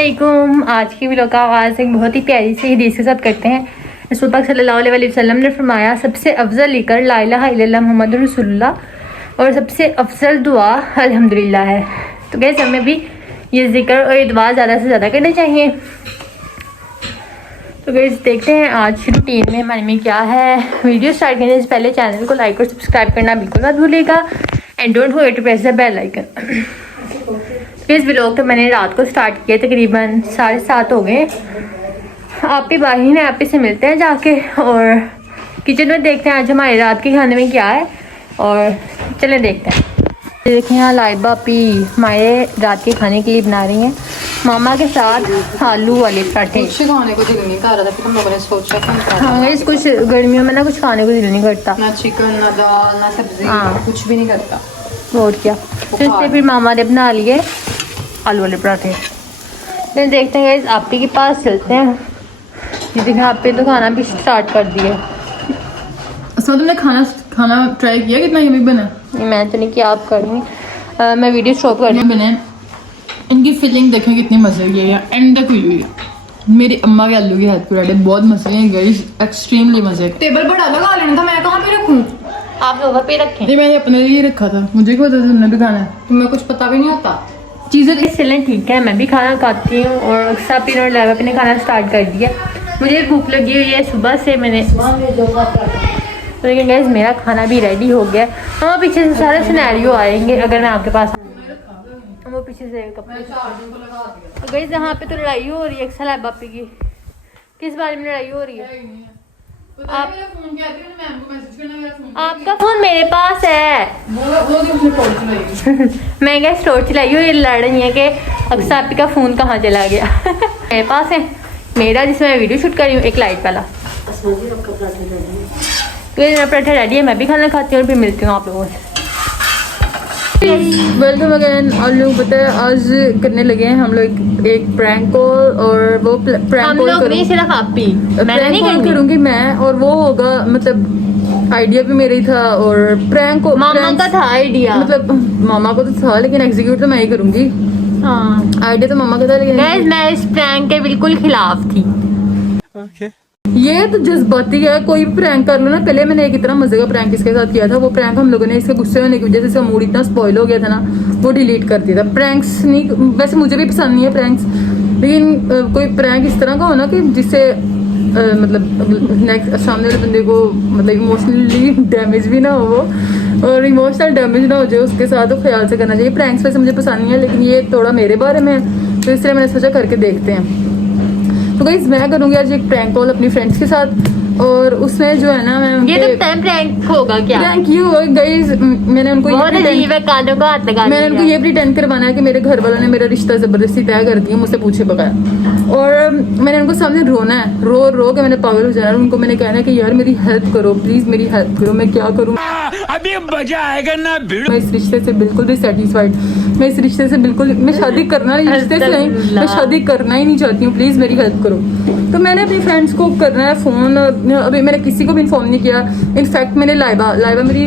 अस्सलामुअलैकुम। आज की व्लॉग का आगाज़ एक बहुत ही प्यारी सी हदीस के साथ करते हैं। रसूल पाक सल्लल्लाहु अलैहि वसल्लम ने फरमाया, सबसे अफजल जिक्र ला इलाहा इल्लल्लाह मुहम्मदुर रसूलुल्लाह और सबसे अफजल दुआ अल्हम्दुलिल्लाह है। तो गैस हमें भी ये जिक्र और ये दुआ ज़्यादा से ज़्यादा करनी चाहिए। तो गैस देखते हैं आज की रूटीन में हमारे में क्या है। वीडियो स्टार्ट करने से पहले चैनल को लाइक और सब्सक्राइब करना बिल्कुल मत भूलिएगा and don't forget to press the bell icon. इस व्लॉग तो मैंने रात को स्टार्ट किया, तकरीबन 7:30 हो गए। आप ही बाही ने आप ही से मिलते हैं जाके और किचन में देखते हैं आज हमारे रात के खाने में क्या है और चले देखते हैं। देखें यहाँ लाइबा आपी हमारे रात के खाने के लिए बना रही हैं मामा के साथ आलू वाले पराठे। कुछ खाने को दिल नहीं कर रहा था कि तुम लोगों ने सोचा हाँ इस कुछ गर्मियों में ना कुछ खाने को दिल नहीं करता, ना चिकन ना दाल ना सब्जी, कुछ भी नहीं करता। और क्या, तो इसलिए फिर मामा ने बना लिए आलू वाले पराठे। फिर देखते हैं गाइस आपी के पास चलते हैं। ये देखें आपी तो खाना भी स्टार्ट कर दिया। असमा तुमने खाना ट्राई किया कितना यम्मी बना? मैं तो नहीं किया, आप करेंगे। मैं वीडियो स्टॉप कर बने इनकी फिलिंग देखें कितनी मजे की है, एंड तक हुई हुई है। मेरी अम्मा के आलू के हाथ पराठे बहुत मजे हैं गाइस, एक्सट्रीमली मजे। टेबल बड़ा लगा लेना था, मैं कहाँ पे रखूँ? आप सोफा पे रखें। नहीं मैंने अपने लिए रखा था, मुझे क्या पता तुमने भी खाना है, तुम्हें कुछ पता भी नहीं होता चीज़ें। चलें ठीक है, मैं भी खाना खाती हूँ और सापी और लाइबा ने खाना स्टार्ट कर दिया। मुझे भूख लगी हुई है सुबह से मैंने, लेकिन गाइस मेरा खाना भी रेडी हो गया। हम पीछे से सारे सिनेरियो आएंगे अगर मैं आपके पास वो पीछे से कपड़े। तो गाइस यहाँ पे तो लड़ाई हो रही है अक्सर लाइबा की। किस बारे में लड़ाई हो रही है? आपका फोन मेरे पास है। मैं क्या स्टोर चलाई हूँ, ये लड़ रही है कि अक्सर आपी का फोन कहाँ चला गया। मेरे पास है मेरा जिसमें मैं वीडियो शूट कर रही हूँ, एक लाइट वाला। तो ये पराठा रेडी है, मैं भी खाना खाती हूँ और फिर मिलती हूँ आप लोगों से। Welcome again. और लोग पता है आज करने लगे हैं हम लोग एक प्रैंक कॉल, और वो प्रैंक कॉल नहीं सिर्फ आप ही, मैं नहीं करूँगी मैं, और वो होगा मतलब आइडिया भी मेरा ही था और प्रैंक मामा का था आइडिया, मतलब मामा को तो था लेकिन एग्जीक्यूट तो मैं ही करूँगी। हाँ आइडिया तो मामा का था लेकिन मैं इस प्रैंक के बिल्कुल खिलाफ थी। ये तो जज्बाती है, कोई भी प्रैंक कर लो ना। पहले मैंने एक इतना मजे का प्रैंक इसके साथ किया था, वो प्रैंक हम लोगों ने इसके गुस्से होने की वजह से इसका मूड इतना स्पॉइल हो गया था ना, वो डिलीट कर दिया था। प्रैंक्स नहीं, वैसे मुझे भी पसंद नहीं है प्रैंक्स, लेकिन कोई प्रैंक इस तरह का हो ना कि जिससे मतलब नेक्स्ट सामने वाले बंदे को मतलब इमोशनली डैमेज भी ना हो और इमोशनल डैमेज ना हो जाए उसके साथ, तो ख्याल से करना चाहिए। प्रैंक्स वैसे मुझे पसंद नहीं है लेकिन ये थोड़ा मेरे बारे में है, तो इसलिए मैंने सोचा करके देखते हैं। तो गाइस मैं करूँगी आज एक प्रैंक कॉल अपनी फ्रेंड्स के साथ, और उसमें जो है ना मैं ये तो प्रैंक होगा क्या? प्रैंक ये होगा गाइस, मैंने उनको ये प्रिटेंड करवाना है कि मेरे घर वालों ने मेरा रिश्ता जबरदस्ती तय कर दिया मुझसे पूछे बगैर, और मैंने उनको सामने रोना है, रो के मैंने पागल हो जाना है। उनको मैंने कहना है कि यार मेरी हेल्प करो, प्लीज मेरी हेल्प करो, मैं क्या करूँ? अभी मजा आएगा ना। मैं इस रिश्ते से बिल्कुल भी सेटिस्फाइड, मैं इस रिश्ते से बिल्कुल, मैं शादी करना रिश्ते से नहीं, मैं शादी करना ही नहीं चाहती हूँ, प्लीज मेरी हेल्प करो। तो मैंने अपनी फ्रेंड्स को करना है फोन, अभी मैंने किसी को भी इन्फॉर्म नहीं किया। इनफैक्ट मैंने लाइबा मेरी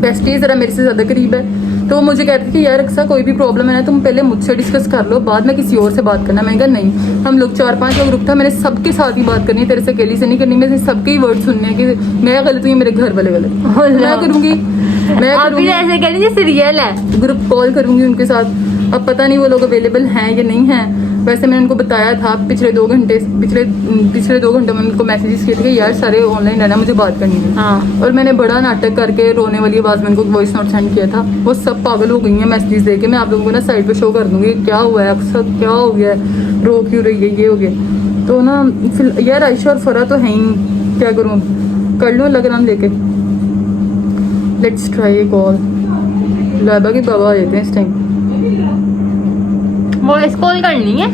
बेस्टी ज़रा मेरे से ज़्यादा करीब है, तो वो मुझे कहती थी कि यार अक्सर कोई भी प्रॉब्लम है ना तुम पहले मुझसे डिस्कस कर लो, बाद में किसी और से बात करना। मैंने कहा नहीं, हम लोग 4-5 लोग ग्रुप था, मैंने सबके साथ ही बात करनी है, तेरे से अकेली से नहीं करनी। मैं सबके ही वर्ड सुनने हैं कि मैं गलत हूँ, मेरे घर वाले गलत। मैं करूँगी, ऐसे करेंगे सीरियल है, ग्रुप कॉल करूँगी उनके साथ। अब पता नहीं वो लोग अवेलेबल हैं या नहीं हैं। वैसे मैंने उनको बताया था पिछले 2 घंटे में उनको मैसेजेस किए थे कि यार सारे ऑनलाइन रहना, मुझे बात करनी है। हाँ। और मैंने बड़ा नाटक करके रोने वाली आवाज़ में उनको वॉइस नोट सेंड किया था। वो सब पागल हो गई हैं मैसेजेस देके। मैं आप लोगों को ना साइड पे शो कर दूंगी क्या हुआ है, अक्सर क्या हो गया है, रो क्यों रही है, ये हो गया। तो ना फिर यार आयशा और फरा तो है ही, क्या करूँ, कर लूँ अलग नाम लेके। Let's try A call. Laiba के बाबा आ जाते हैं इस टाइम, वॉइस कॉल करनी है।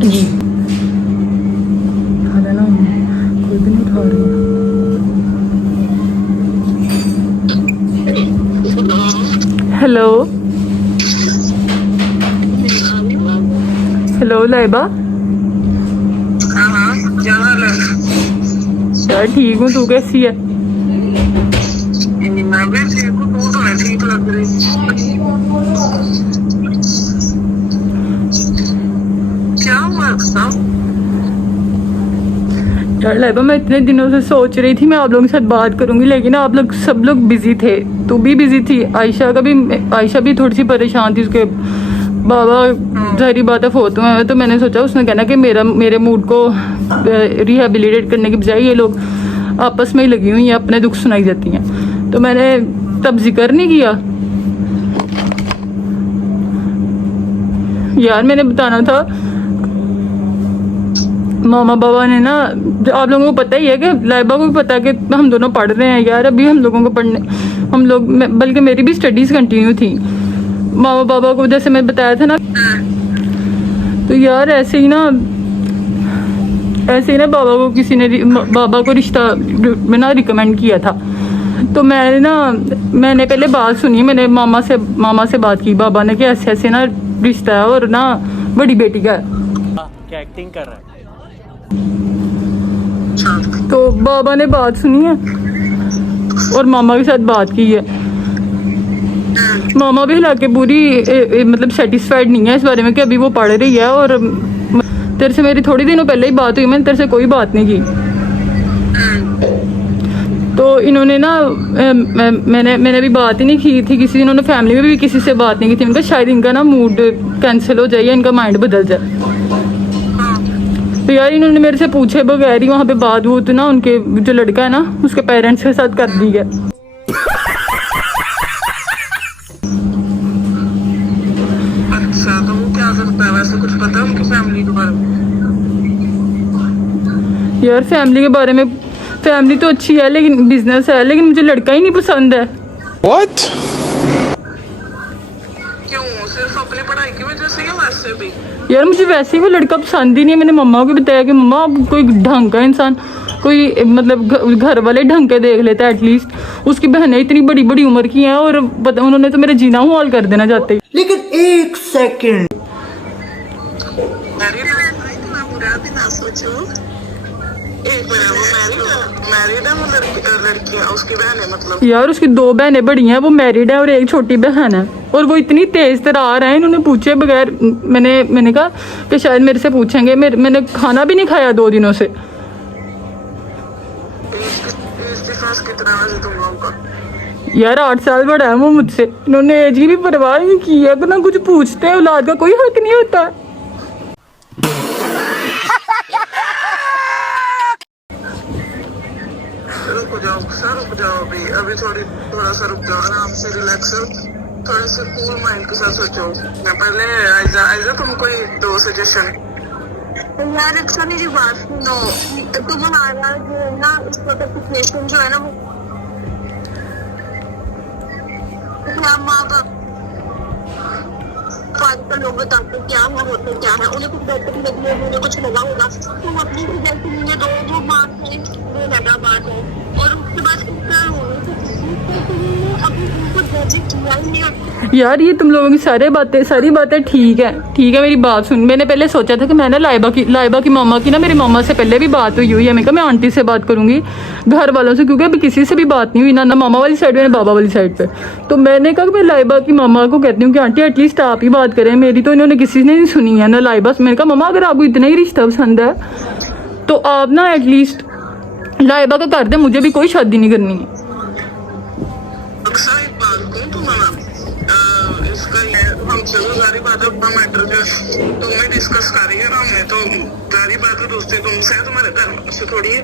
जी ना कोई भी नहीं उठा रही है। Hello hello Laiba. हाँ क्या हाल है? यार ठीक हूँ, तू कैसी है? मैं भी ठीक हूँ, तू तो नहीं ठीक लग रही। क्या हुआ अक्सर? यार लाइबा, मैं इतने दिनों से सोच रही थी मैं आप लोगों के साथ बात करूंगी, लेकिन आप लोग सब लोग बिजी थे। तू भी बिजी थी, आयशा भी थोड़ी सी परेशान थी। उसके बाबा जाहिर बात है फोटो है, तो मैंने सोचा उसने कहना कि मेरे मूड को रिहेबिलिटेट करने के बजाय ये लोग आपस में ही लगी हुई हैं, अपने दुख सुनाई जाती हैं। तो मैंने तब जिक्र नहीं किया। यार मैंने बताना था, मामा बाबा ने ना, आप लोगों को पता ही है कि लाइबा को भी पता है कि हम दोनों पढ़ रहे हैं यार। अभी हम लोगों को बल्कि मेरी भी स्टडीज़ कंटिन्यू थी। मामा बाबा को जैसे मैं बताया था ना, तो यार ऐसे ही ना बाबा को किसी ने बाबा को रिश्ता में ना रिकमेंड किया था। तो मैंने पहले बात सुनी, मैंने मामा से बात की बाबा ने कि ऐसे ऐसे ना रिश्ता है और ना बड़ी बेटी का है। क्या एक्टिंग कर रहा है? तो बाबा ने बात सुनी है और मामा के साथ बात की है। मामा भी हालांकि पूरी मतलब सेटिस्फाइड नहीं है इस बारे में कि अभी वो पढ़ रही है। और तेरे से मेरी थोड़ी दिनों पहले ही बात हुई, मैंने तेरे से कोई बात नहीं की। तो इन्होंने ना मैंने भी बात ही नहीं की थी किसी, इन्होंने फैमिली में भी किसी से बात नहीं की थी। इनका शायद इनका ना मूड कैंसिल हो जाए या इनका माइंड बदल जाए। तो यार इन्होंने मेरे से पूछे बगैर ही वहाँ पे बात तो ना उनके जो लड़का है ना उसके पेरेंट्स के साथ कर दी है। अच्छा तो वो क्या करता है वैसे, कुछ पता है उनकी फैमिली के बारे में? यार फैमिली के बारे में, फैमिली तो अच्छी है लेकिन बिजनेस है, लेकिन मुझे लड़का ही नहीं पसंद है। What? क्यों, सिर्फ अपनी पढ़ाई की वजह से या वैसे भी? यार मुझे वैसे ही वो लड़का पसंद ही नहीं है। मैंने मम्मा को भी बताया कि मम्मा आप कोई ढंग का इंसान, कोई मतलब घर वाले ढंग के देख लेता है एटलीस्ट। उसकी बहनें इतनी बड़ी बड़ी उम्र की हैं और उन्होंने तो मेरा जीना हॉल कर देना चाहते ही। लेकिन एक सेकंड, बुरा भी ना सोचो। एक मिनट, वो मैरिड है वो लड़कियां उसकी बहन है मतलब? यार उसकी 2 बहनें बड़ी हैं, वो मैरिड है और एक छोटी बहन है। और वो इतनी तेज तरार है, इन्होंने पूछे बगैर, मैंने कहा कि शायद मेरे से पूछेंगे। मैंने खाना भी नहीं खाया 2 दिनों से। कितना वैसे तुम लोगों का? यार 8 साल बड़ा है वो मुझसे। इन्होंने एज की भी परवाह नहीं की है, ना कुछ पूछते हैं। औलाद का कोई हक नहीं होता। रुक जाओ अभी थोड़ा सा रुक जाओ, आराम से रिलैक्स हो, थोड़ा सा कूल माइंड के साथ सोचो। मैं पहले आइजा तुम कोई 2 सजेशन। यार अच्छा मेरी बात सुनो, तुम्हारा जो है ना इस वक्त सिचुएशन जो है ना वो माँ बाप आजकल लोग बताते क्या है होते क्या है, उन्हें कुछ बेहतर लगे, उन्हें कुछ लगा होगा। तुम अपनी जैसे मुझे 2 जो बात है वो लगा बात है, और उसके बाद अभी उनको जज किया ही नहीं। यार ये तुम लोगों की सारी बातें ठीक है मेरी बात सुन। मैंने पहले सोचा था कि मैं ना लाइबा की मामा की ना, मेरी मामा से पहले भी बात हुई है। मैं कहा मैं आंटी से बात करूंगी घर वालों से, क्योंकि अभी किसी से भी बात नहीं हुई, ना मामा वाली साइड पे ना बाबा वाली साइड पे। तो मैंने कहा कि मैं लाइबा की मामा को कहती हूँ कि आंटी एटलीस्ट आप ही बात करें मेरी। तो इन्होंने किसी ने नहीं सुनी है ना लाइबा। मैंने कहा मामा अगर आपको इतना ही रिश्ता पसंद है तो आप ना एटलीस्ट लाइबा का कर दे, मुझे भी कोई शादी नहीं करनी है। अक्सर एक बात कहूं तुम्हारा, इसका ये हम चलो सारी बात अपना मैटर जो तुम्हें डिस्कस कर रही है ना, हमने तो सारी बात दोस्ती तुमसे है, तुम्हारे घर से थोड़ी है।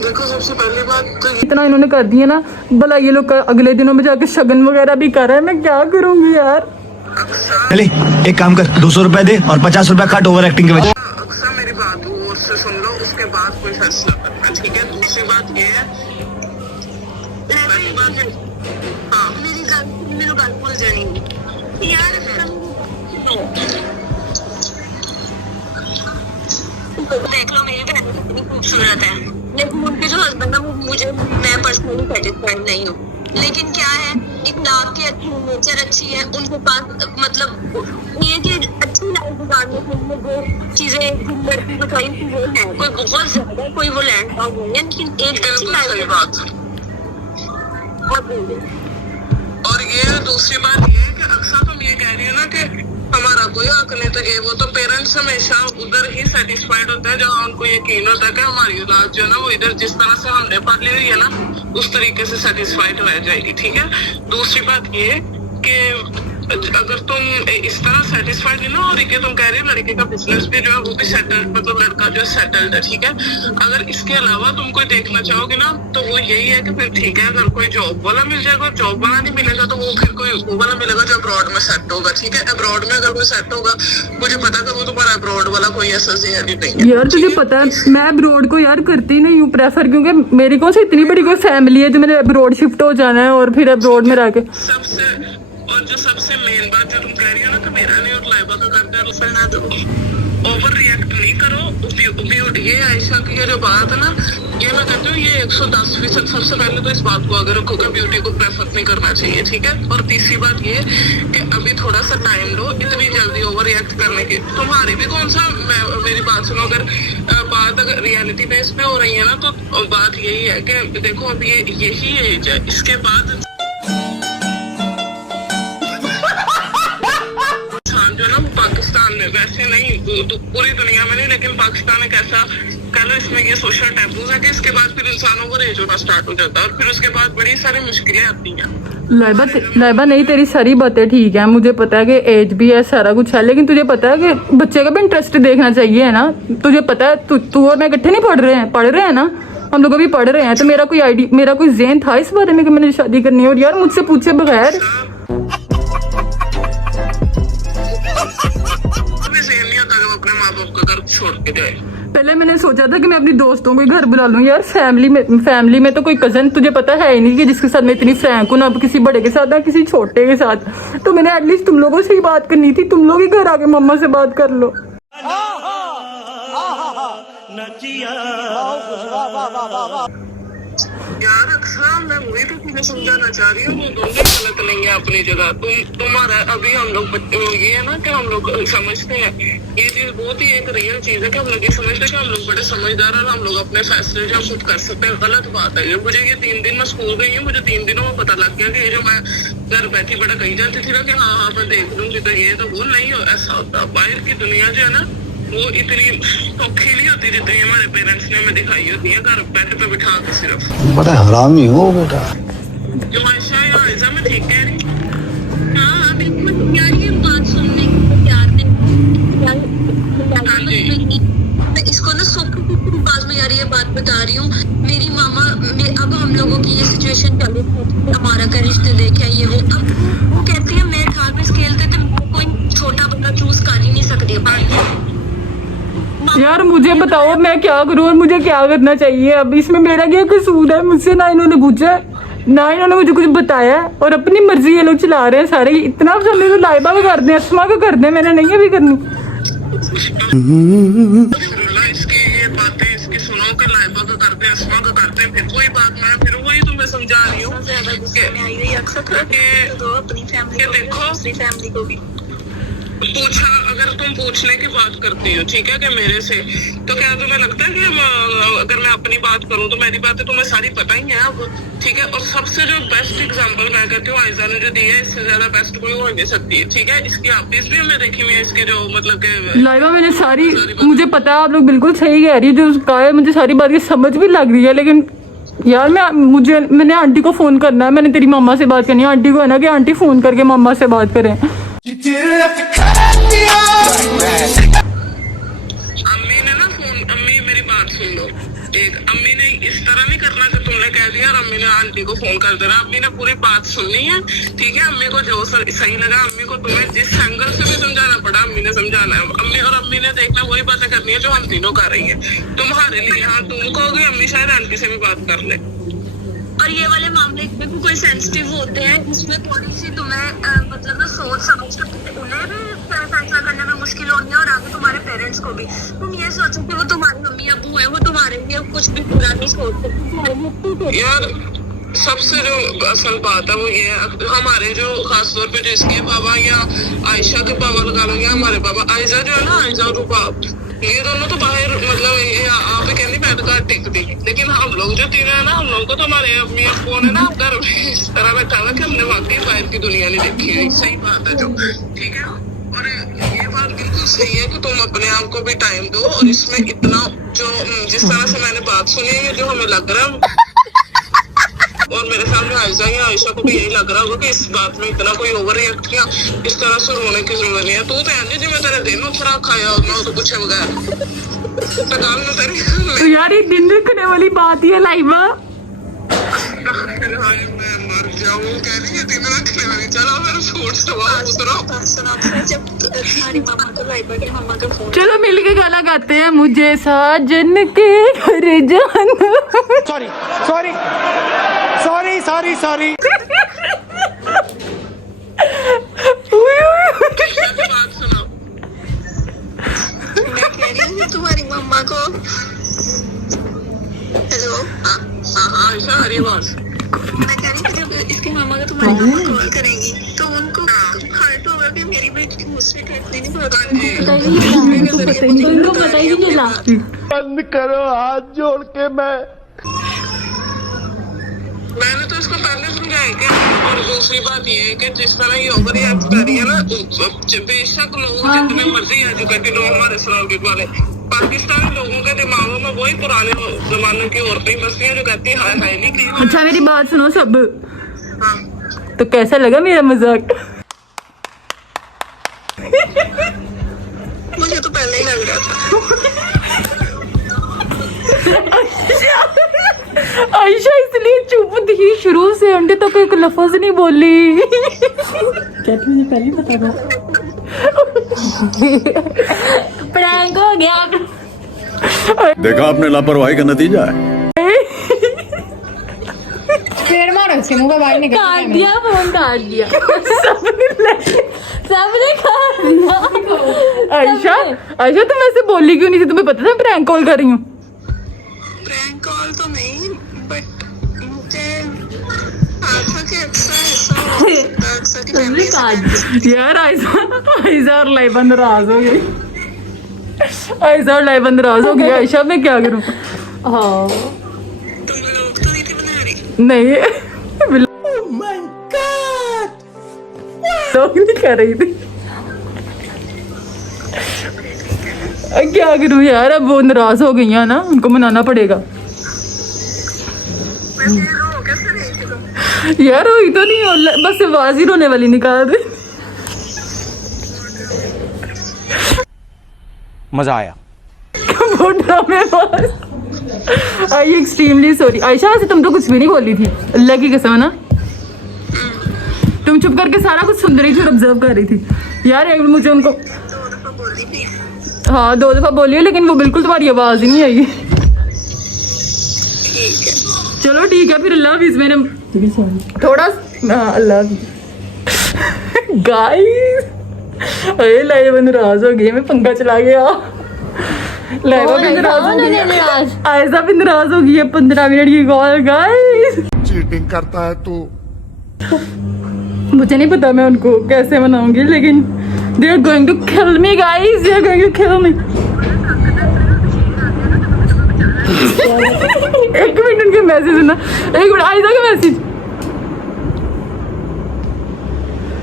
देखो सबसे पहली बात तो इतना इन्होंने कर दिया ना, भला ये लोग अगले दिनों में जाके शगन वगैरह भी कर रहे हैं। मैं क्या करूंगी यार। चले एक काम कर, 200 रुपए दे और 50 रुपए काट ओवर एक्टिंग के वजह। अक्सर मेरी बात और से सुन लो, उसके बाद कोई फैसला करना, ठीक है? दूसरी बात ये है, पहली बात है हाँ मेरी बात भूल जानी यार। देख लो मेरी बहन कितनी खूबसूरत है, लेकिन उनके जो हस्बैंड है वो मैं पर्सनली सेटिस्फाइड नहीं हूँ। लेकिन क्या है, इखलाक की अच्छी, नेचर अच्छी है, उनके पास मतलब ये कि अच्छी लाइफ मोबाइल बिगाड़ने के लिए जो चीजें लड़की बताई थी वो है कोई बहुत ज्यादा, कोई वो लैंड डाउन नहीं है, लेकिन एक सही बात। और ये दूसरी बात ये है कि अक्सर तुम ये कह रही हो ना कि हमारा कोई हक नहीं, तो ये वो तो पेरेंट्स हमेशा उधर ही सेटिस्फाइड होता है जहाँ उनको यकीन होता है कि हमारी औलाद जो है ना वो इधर जिस तरह से हमने पाली हुई है ना उस तरीके से सेटिस्फाइड रह जाएगी। ठीक है, दूसरी बात ये कि अगर तुम इस तरह सेटिस्फाइड है ना, और ये तुम कह रही हो लड़के का बिजनेस भी जो है वो भी सेटल्ड, मतलब लड़का जो है सेटल्ड है। ठीक है, अगर इसके अलावा तुम कोई देखना चाहोगे ना तो वो यही है कि फिर ठीक है, अगर कोई जॉब वाला मिल जाएगा, जॉब वाला नहीं मिलेगा तो वो फिर कोई वो वाला मिलेगा जो अब्रॉड में सेट होगा। ठीक है, अब्रॉड में अगर कोई सेट होगा, मुझे पता है वो तुम्हारा अब्रॉड वाला कोई ऐसा नहीं है। यार तुझे पता है मैं अब्रॉड को यार करती नहीं हूँ प्रेफर, क्योंकि मेरी कौन सी इतनी बड़ी कोई फैमिली है जो मैंने अब्रॉड शिफ्ट हो जाना है और फिर अब्रॉड में रह के। सबसे मेन बात जो तुम कह रही हो ना कि मेरा नहीं और लाइबा का करता है, उस पर ना दो, ओवर रिएक्ट नहीं करो। ये आयशा की जो बात है ना, ये मैं कहती हूँ ये 110% सबसे पहले तो इस बात को आगे रखो कि ब्यूटी को प्रेफर नहीं करना चाहिए। ठीक है, और तीसरी बात ये कि अभी थोड़ा सा टाइम लो, इतनी जल्दी ओवर रिएक्ट करने की तुम्हारी भी कौन सा। मेरी बात सुनो, अगर बात अगर रियलिटी बेस पे हो रही है ना तो बात यही है कि देखो अभी यही एज है, इसके बाद जो ना वो पाकिस्तान में वैसे नहीं तो पूरी दुनिया में नहीं, लेकिन पाकिस्तान एक ऐसा कह लो इसमें ये सोशल टैबूज है कि इसके बाद फिर इंसान ओवर एज होना स्टार्ट हो जाता है और फिर उसके बाद बड़ी सारी मुश्किलें आती हैं। लाइबा नहीं, तेरी सारी बातें ठीक है, मुझे पता है कि एज भी है, सारा कुछ है, लेकिन तुझे पता है कि बच्चे का भी इंटरेस्ट देखना चाहिए है ना। तुझे पता है तू और मैं इकट्ठे नहीं पढ़ रहे हैं ना, हम लोग अभी पढ़ रहे हैं, तो मेरा कोई ज़हन था इस बारे में कि मैंने शादी करनी है। और यार मुझसे पूछे बगैर अपने माँ बाप का घर छोड़ के जाए। पहले मैंने सोचा था कि मैं अपनी दोस्तों को घर बुला लूं यार, फैमिली में तो कोई कजन तुझे पता है ही नहीं कि जिसके साथ मैं इतनी फ्रैंक हूं, ना किसी बड़े के साथ ना किसी छोटे के साथ। तो मैंने एटलीस्ट तुम लोगों से ही बात करनी थी, तुम लोग ही घर आके मम्मा से बात कर लो। यार अक्सर मैं वही तो तुझे समझाना चाह रही हूँ, वो दोनों गलत नहीं है अपनी जगह। तुम्हारा अभी हम लोग ये है ना कि हम लोग समझते हैं ये चीज बहुत ही एक रियल चीज है कि हम लोग ये समझते हैं कि हम लोग बड़े समझदार हैं, हम लोग अपने फैसले जो खुद कर सकते हैं। गलत बात है ये। मुझे ये 3 दिन में स्कूल गई हूँ, मुझे 3 दिनों में पता लग गया कि ये जो मैं घर बैठी बड़ा कही जाती थी ना कि हाँ मैं देख लूंगी तो ये तो वो नहीं ऐसा होता। बाहर की दुनिया जो है ना वो इतनी सौखी नहीं होती जितनी हमारे पेरेंट्स ने हमें दिखाई होती है घर बेड पे बिठा के सिर्फ। बड़ा हरामी हो बेटा। जो आयशा या आयशा मैं ठीक कह रही? हाँ बिल्कुल यार, ये बात सुनने को प्यार में इसको ना सोच पास में यार ये बात बता रही हूँ। मेरी मामा अब हम लोगों की ये सिचुएशन चल रही है, हमारा का रिश्ते देखे ये वो। अब वो कहती है मेरे ख्याल में स्केल थे तो कोई छोटा बंदा चूज कर ही नहीं सकती। यार मुझे बताओ मैं क्या करूँ और मुझे क्या करना चाहिए? अब इसमें मेरा क्या कसूर है? मुझसे ना इन्होंने पूछा, ना इन्होंने मुझे कुछ बताया, और अपनी मर्जी ये लोग चला रहे हैं सारे। इतना समझ तो लाइबा को कर दे, अस्मा को कर दे, मैंने नहीं अभी करनी। इसकी ये बातें इसकी सुनो कि लाइबा का करते हैं, अस्मा का करते हैं, फिर कोई बात मैं फिर वही तुम्हें समझा रही हूँ कि देखो पूछा, अगर तुम पूछने की बात करती हो ठीक है कि मेरे से, तो क्या तुम्हें लगता है कि अगर मैं अपनी बात करूं तो मेरी बातें तुम्हें सारी पता ही है अब, ठीक है। और सबसे जो बेस्ट एग्जांपल मैं कहती हूँ आयशा ने जो दी है, इससे ज्यादा बेस्ट कोई हो नहीं सकती, ठीक है। इसकी आपिस भी हमने देखी हुई है, इसके जो मतलब के लाइबा मैंने सारी मुझे पता है, आप लोग बिल्कुल सही कह रही है, जो कहा है मुझे सारी बात की समझ भी लग रही है, लेकिन यार मैंने आंटी को फोन करना है, मैंने तेरी मम्मा से बात करनी है। आंटी को है ना कि आंटी फोन करके मम्मा से बात करें। अम्मी ने ना फोन, अम्मी मेरी बात सुन लो, एक अम्मी ने इस तरह नहीं करना कि तुमने कह दिया और अम्मी ने आंटी को फोन कर देना। अम्मी ने पूरी बात सुननी है, ठीक है। अम्मी को जो सही लगा, अम्मी को तुम्हें जिस एंगल से भी समझाना पड़ा अम्मी ने समझाना है। अम्मी ने देखना वही बातें करनी है जो हम तीनों कर रही है तुम्हारे लिए। हाँ तुम कहोगे अम्मी शायद आंटी से भी बात कर ले। और ये वाले मामले में कोई सेंसिटिव होते हैं, इसमें थोड़ी सी तुम्हें मतलब सोच समझ कर उन्हें भी फैसला करने में मुश्किल होनी है और आगे तुम्हारे पेरेंट्स को भी। तुम ये सोचो कि वो तुम्हारी मम्मी अबू है, वो तुम्हारे लिए कुछ भी बुरा नहीं सोचते यार। सबसे जो असल बात है वो ये है, हमारे जो खासतौर पे जिसके बाबा या आयशा के बाबा लगा लो या हमारे बाबा, आयशा जो है ना, आयशा और रूबाब, ये दोनों तो बाहर मतलब ये आप कहनी मैं घर टिक दी, लेकिन हम लोग जो तीनों है ना, हम लोग को तो हमारे अम्मी अब्बू ने ना घर में इस तरह बैठा हुआ कि हमने वाकई बाहर की दुनिया नहीं देखी है। सही बात है जो, ठीक है। और ये बात बिल्कुल सही है कि तुम अपने आप को भी टाइम दो, और इसमें इतना जो जिस तरह से मैंने बात सुनी है, जो हमें लग रहा है, और मेरे सामने आयशा या आयशा को भी यही लग रहा होगा कि इस बात में इतना कोई ओवर रिएक्ट किया, इस तरह से रोने की जरूरत नहीं है। तू तो यानी जी मैं तेरे दिन खराब खाया होगा तो कुछ बगैर तकाल में तेरी तो यार ये दिन रखने वाली बात ही है लाइवा। मैं मर जाऊं कह रही है दिन रखने वाली। चलो मेरा छोड़ सवा उतरो। जब तुम्हारी मामा को लाइबा के मामा का फोन चलो मिल के गाना गाते हैं, मुझे साजन के घर जाना। Sorry sorry sorry sorry sorry. बात सुनो, मैं कह रही हूँ तुम्हारी मामा को, हेलो, हाँ आयशा हरी बात। मैं कह रही हूँ जब इसके मामा को तुम्हारी मामा कॉल करेंगी तो उनको हर्ट होगा कि मेरी बेटी मुझसे कहती नहीं उनको पता ही नहीं चला। बंद करो हाथ जोड़ के। मैंने तो इसको पहले समझाया कि, और दूसरी बात ये है कि जिस तरह ये ओवर रिएक्ट कर रही है ना, बेशक लोग जितने मर्जी एजुकेटेड लोग हमारे सराउंडेड वाले, पाकिस्तानी लोगों के दिमागों में वही पुराने जमाने की औरतें बसती हैं जो कहती है हाय हाय नहीं की। अच्छा मेरी बात सुनो सब, हाँ। तो कैसा लगा मेरा मजाक? मुझे तो पहले ही लग रहा था। आयशा इसलिए चुप थी शुरू से, अंडे तक एक लफ्ज नहीं बोली। क्या तुझे पहले पता था? प्रैंक हो गया। देखा आपने लापरवाही का नतीजा है। फिर मारो इसके मुंह का बाहर निकल काट दिया, फोन काट दिया। सबने काट दिया। आयशा आयशा तुम ऐसे बोली क्यों नहीं थी? तुम्हें पता था मैं प्रैंक कॉल कर रही हूँ? प्रैंक कॉल तो नहीं, बट मुझे आशा के अक्सर की फैमिली यार आयशा और लाइबा नाराज हो गई। आयशा और लाइबा नाराज हो गई। आयशा मैं क्या करूँ? हाँ तुम लोग तो नहीं थे बना रही। नहीं लोग नहीं कर रही थी। क्या करूँ यार, अब वो नाराज हो गई है ना, उनको मनाना पड़ेगा। यार वही तो नहीं हो, बस आवाज ही रोने वाली निकाल दे। मजा आया। वो ड्रामेबाज। आई एक्सट्रीमली सॉरी आयशा, वैसे तुम तो कुछ भी नहीं बोली थी, अल्लाह की कसम है ना। तुम चुप करके सारा कुछ सुन रही थी और ऑब्जर्व कर रही थी। यार मुझे उनको 2 दफा बोली थी। हाँ 2 दफा बोली है, लेकिन वो बिल्कुल तुम्हारी आवाज ही नहीं आई। ठीक है, चलो ठीक है फिर, अल्लाह हाफिज़। मैंने थोड़ा अल्लाह गाइस, अरे लाइबा नाराज हो गई, मैं पंखा चला गया। लाइबा भी नाराज हो गई, आयशा भी नाराज हो गई है। 15 मिनट की कॉल गाइस। चीटिंग करता है तू। मुझे नहीं पता मैं उनको कैसे मनाऊंगी, लेकिन they are going to kill me guys, they are going to kill me. एक मिनट उनके मैसेज सुना, एक मिनट आयशा का मैसेज।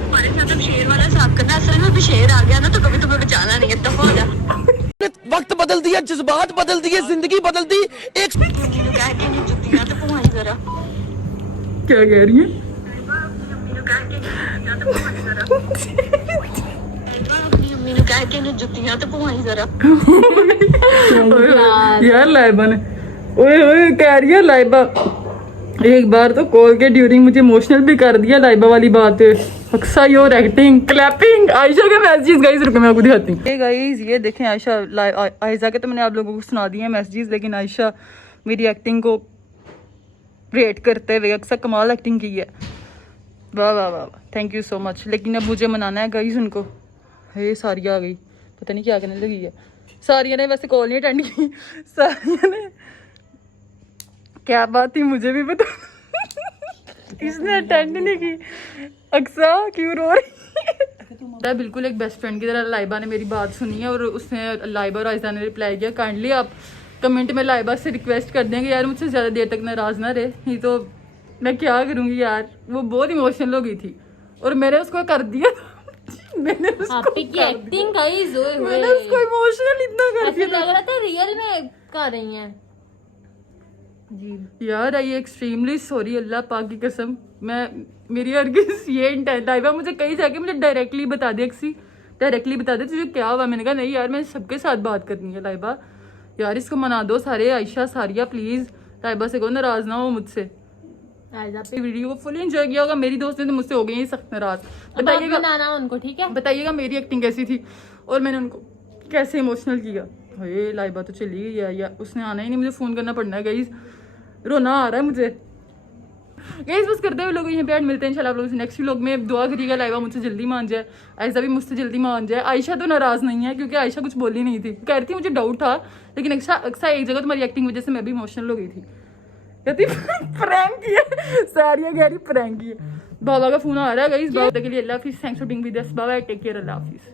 हमारे साथ अब शेर वाला साफ करना, असल में भी शेर आ गया ना तो कभी तुम्हें बचाना नहीं है, दफा हो जा। वक्त बदल दिया, जज्बात बदल दिए, जिंदगी बदल दी। एक मम्मी ने कहा कि नहीं जुतियां तो पवाई जरा। क्या कह रही है? मम्मी ने कहा कि जुतियां तो पवाई जरा। अपनी मम्मी ने कहा कि नहीं जुतियां तो पवाई जरा। यार लाइबा ने ओए ओए कह रही है लाइबा। एक बार तो कॉल के ड्यूरिंग मुझे इमोशनल भी कर दिया लाइबा वाली बात है। Aqsa your acting clapping. Ayesha के मैसेजेस गाइस, रुको मैं आपको दिखाती हूँ। ये गाइस ये देखें आयशा आयशा के तो मैंने आप लोगों को सुना दिए हैं मैसेजेस, लेकिन आयशा मेरी एक्टिंग को रेट करते हुए अक्सा कमाल एक्टिंग की है। वाह वाह वाह, थैंक यू सो मच। लेकिन अब मुझे मनाना है गाइस उनको। हे सारिया आ गई, पता नहीं क्या करने लगी है। सारिया ने वैसे कॉल नहीं अटेंड की। सारिया ने क्या बात थी मुझे भी पता। इसने अटेंड नहीं की। अक्सा क्यों रो रही? बिल्कुल एक बेस्ट फ्रेंड की तरह लाइबा ने मेरी बात सुनी है और उसने लाइबा और आयजा ने रिप्लाई किया, काइंडली आप कमेंट में लाइबा से रिक्वेस्ट कर देंगे यार मुझसे ज़्यादा देर तक नाराज़ ना रहे, नहीं तो मैं क्या करूँगी यार। वो बहुत इमोशनल हो गई थी और मैंने उसको कर दिया। मैंने उसको एक्टिंग गाइस, ओए होए, मैंने उसको इमोशनल इतना कर ऐसे दिया लग रहा था रियल में कर रही हैं जी। यार। आई एक्सट्रीमली सॉरी, अल्लाह पाक की कसम। मैं मेरी हरगिज़ ये इंटेंट, लाइबा मुझे कहीं जाके मुझे डायरेक्टली बता दे, डायरेक्टली बता दे तुझे क्या हुआ। मैंने कहा नहीं यार, मैं सबके साथ बात करनी है लाइबा, यार इसको मना दो सारे। आयशा सारिया प्लीज लाइबा से कहो नाराज ना हो मुझसे। आयजा पे वीडियो को फुल एंजॉय किया होगा। मेरी दोस्त ने तो मुझसे हो गई है सख्त नाराज। बताइएगा बनाना उनको, ठीक है? बताइएगा मेरी एक्टिंग कैसी थी और मैंने उनको कैसे इमोशनल किया। हे लाइबा तो चली गई है या उसने आना ही नहीं, मुझे फ़ोन करना पड़ना है गाइस, रोना आ रहा है मुझे। गाइस बस करते हुए लोग यहाँ पे ऐड मिलते हैं इंशाल्लाह आप लोगों से नेक्स्ट व्लॉग में। दुआ करिएगा लाइबा मुझसे जल्दी मान जाए, आयशा भी मुझसे जल्दी मान जाए। आयशा तो नाराज़ नहीं है क्योंकि आयशा कुछ बोली नहीं थी, कह रही थी मुझे डाउट था, लेकिन अक्सा एक जगह तुम्हारी एक्टिंग वजह से मैं भी इमोशनल हो गई थी। कहती प्रैंक किया, सारिया कह रही प्रैंक किया। बाबा का फोन आ रहा है गाइस, बाबा के लिए अल्लाह हाफिज़, thanks for being with us, बाबा टेक केयर, अल्लाह हाफिज़।